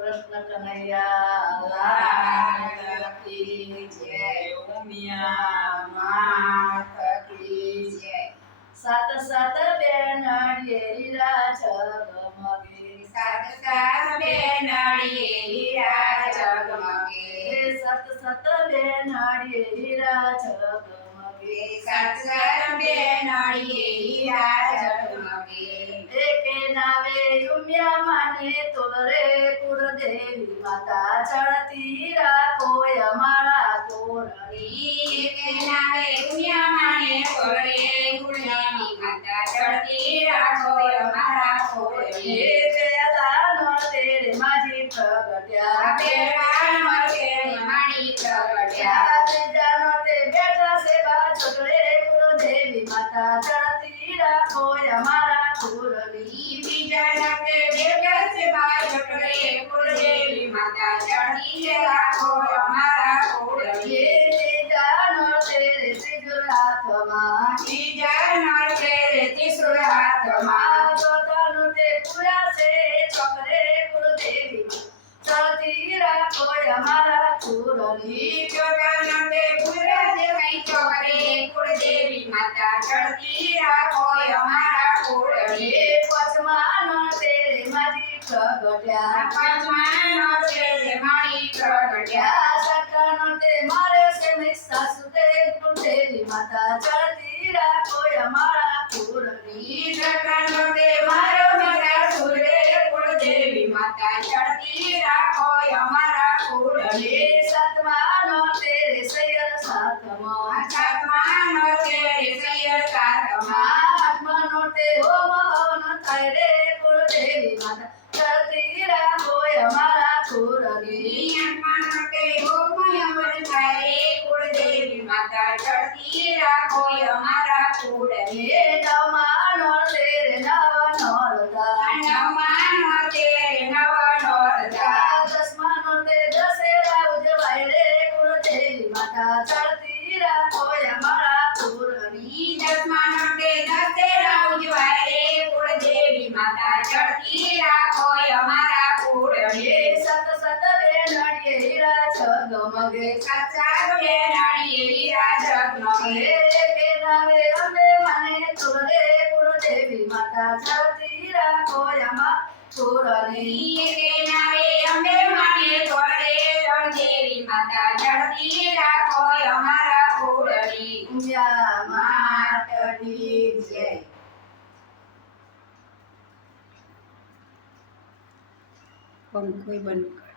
કૃષ્ણ કનૈયા લાલ કી જય. ઉમિયા માત કી જય. સાત સાત બેનડીએ હીરા ઝગમગે. સાત સાત બેનડીએ હીરા ઝગમગે. સાત સાત બેનડીએ હીરા ઝગમગે. સાત સાત બેનડીએ હીરા ઝગમગે. એકે નાવે ઉમિયા માને તોલરે કુળદેવી માતા ચડતી રાખો અમારા કોરણી. એકે નાવે ઉમિયા માને તોલરે કુળદેવી માતા ચડતી રાખો અમારા કોરણી. પેલા નોરતે માજી પ્રગટ્યા. પેલા નોરતે માજી પ્રગટ્યા. ત્રીજા નોરતે બેઠા સેવા ચોટડે કુળદેવી માતા ચડતી રાખો અમારા કોરણી. બીજા નાતે બેઠા સેવા ચોટડે કુળદેવી માતા ચડતી રાખો અમારા કોરણી. ત્રીજા નોરતે ત્રીજો હાથમાં. ત્રીજા નોરતે ત્રીસુર હાથમાં. ચોથા નોરતે પૂરા છે ચોકરે કુળદેવી ચડતી રાખો અમારા કોરણી. ચોથા નોરતે પૂરા દેવાઈ ચોકરે કુળદેવી માતા ચડતી રાખો અમારા કોરણી. પાંચમા નોરતે માજી પ્રગટ્યા. પાંચમા નોરતે મારી પ્રગટ્યા. છઠ્ઠા નોરતે મારે છે મહિષાસુર કુળદેવી માતા ચડતી રાખો અમારા કોરણી. છઠ્ઠા નોરતે મારો મહિષાસુર કુળદેવી માતા ચડતી રાખો અમારા કોરણી. સાતમા નોરતે સૈયર સાતમા. સાતમા નોરતે સૈયર સાતમા. આઠમા નોરતે હોમ હવન થાય રે કુળદેવી માતા ચડતી રાખો અમારા કોરણી. આઠમા નોરતે હોમ હવન થાય રે કુળદેવી માતા ચડતી રાખો અમારા કોરણી. નવમા નોરતે નવ નોરતા. નવમા નોરતે નવ નોરતા. દસમા નોરતે દશેરા ઉજવાય રે કુળદેવી માતા ચડતી રાખો અમારા કોરણી. દસમા નોરતે દશેરા ઉજવાય રે કુળદેવી માતા ચડતી રાખો અમારા કોરણી. સત સત બેનડીએ હીરા ઝગમગે. સાત સાત બેનડીએ હીરા ઝગમગે. એકે નાવે અંબે માને તોરે કુળદેવી માતા ચડતી રાખો અમારા કોરણી. એકે નાવે અંબે માને તોરે કુળદેવી માતા ચડતી રાખો અમારા કોરણી. ઉમિયા માત કી જય. પંખો બંધ કર.